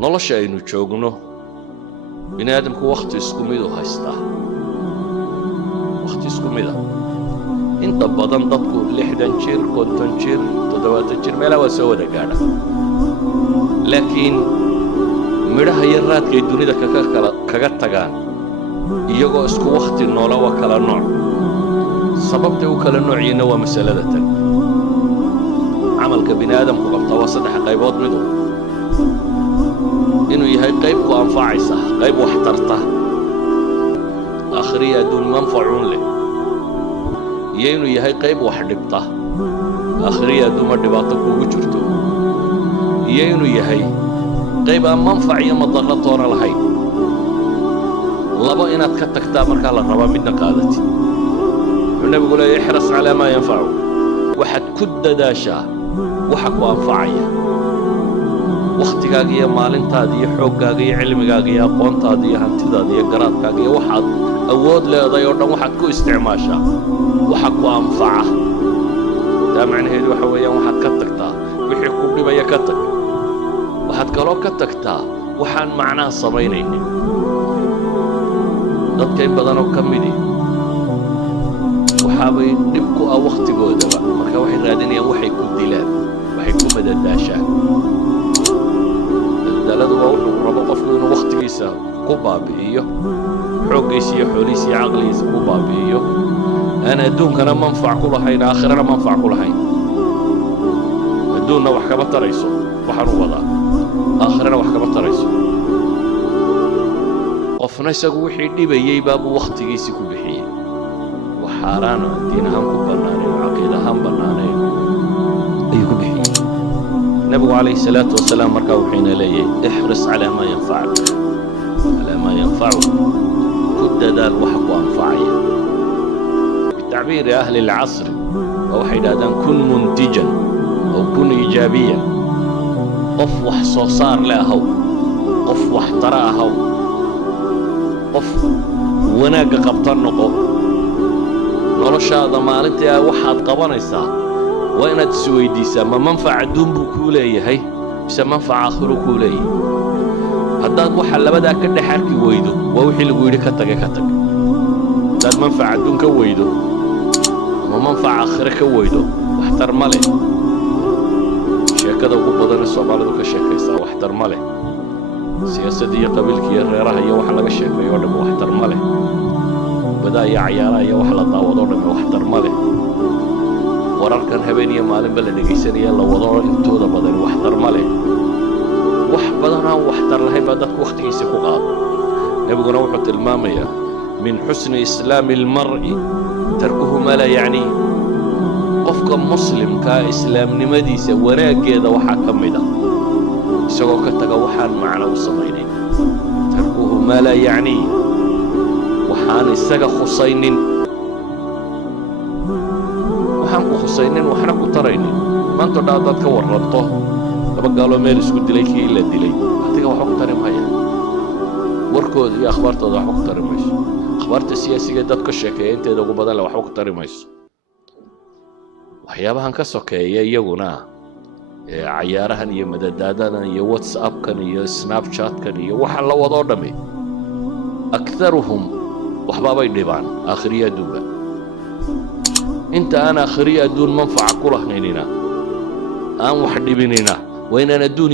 nolosha aynu joogno bini aadamku waqti isku mid u haystaa waqti isku mid ah inta badan dadku 60 jir 50 jir 70 jir meelaha waa soo wada gaadha laakiin midhaha iyo raadka ay dunida kaga tagaan iyagoo isku waqti noola waa kala nooc sababta uu kala noociyna waa masalada tan camalka bini aadamku qabta waa saddex qaybood mid inuu yahay qayb ku anfacaysa qayb wax tarta akhriya adduun manfacuun leh iyo inuu yahay qayb wax dhibta akhriya adduuma dhibaato kuugu jirto iyo inuu yahay qayb aan manfac iyo madarro toona lahayn laba inaad ka tagtaa markaa la rabaa midna qaadati wuxuu nabigu leeyahay ixras calaa maa yanfacu waxaad ku dadaashaa waxa ku anfacaya waqtigaaga iyo maalintaada iyo xooggaaga iyo cilmigaaga iyo aqoontaada iyo hantidaada iyo garaadkaaga iyo waxaad awood leedahay oo dhan waxaad ku isticmaashaa waxa ku anfaca taa macnaheedu waxa weeyaan waxaad ka tagtaa wixii ku dhibaya ka tag waxaad kaloo ka tagtaa waxaan macnaha samaynaynin dadka in badanoo ka midi waxaabay dhib ku ah waqtigoodaba marka waxay raadinayaan waxay ku dilaan waxay ku madadaashaan madadaaladu waa wuxuu rabo qofku inuu waqtigiisa ku baabi'iyo xooggiisa iyo xoolihiisa iyo caqligiisa ku baabi'iyo aan adduunkana manfac ku lahayn aakhirana manfac ku lahayn adduunna wax kama tarayso waxaan u wadaa aakhirana wax kama tarayso qofna isagu wixii dhibayey baabuu waqtigiisii ku bixiyey wax xaaraan aan diin ahaan ku bannaanayn caqiida ahaan bannaanayn ayuu ku bixiyey nabigu calayhi salaatu wasalaam markaa wuxuuna leeyahay ixris calaa maa yanfacuk ku dadaal waxa ku anfacaya bitacbiiri ahli alcasri oo waxay yidhahdaan kun muntijan oo kun iijaabiyan qof wax soo saar le ahaw qof wax tara ahaw qof wanaagga qabta noqo noloshaada maalintii waxaad qabanaysaa waa inaad isweydiisaa ma manfac adduun buu kuu leeyahay mise manfac aakhiro kuu leeyahay haddaad waxa labadaa ka dhex arki weydo waa wixii lagu yidhi ka tag haddaad manfac adduun ka weydo ama manfac aakhiro ka weydo waxtar ma leh sheekada ugu badan ee soomaalidu ka sheekaysaa waxtar ma leh siyaasadda iyo qabiilka iyo reeraha iyo waxa laga sheekeeyo oo dhan waxtar ma leh badaa iyo cayaaraha iyo wax la daawado oo dhan waxtar ma leh wararkan habeen iyo maalinba la dhegaysanaya la wado intooda badan waxtar ma leh wax badan aan waxtar lahayn baa dadku waqtigiisa ku qaado nabiguna wuxuu tilmaamayaa min xusni islaami almar'i tarkuhu maa laa yacnii qofka muslimkaa islaamnimadiisa wanaaggeeda waxaa ka mid ah isagoo ka taga waxaan macno u samaynayn tarkuhu maa laa yacnii waxaan isaga khusaynin waxaan ku khusaynin waxna ku taraynin maanta dhaa dad ka warranto laba gaaloo meel isku dilay kii la dilay adiga waxba ku tari maya warkooda iyo akhbaartooda waxba ku tari mayso akhbaarta siyaasiga dad ka sheekeeya inteeda ugu badan le waxba ku tari mayso waxyaabahan ka sokeeya iyaguna cayaarahan iyo madadaadadan iyo whatsappkan iyo snapchatkan iyo waxa la wadoo dhammi aktaruhum waxbaabay dhibaan aakhiriya adduunba inta aan aakhiriya adduun manfaca ku lahaynina aan wax dhibinina waa inaan adduun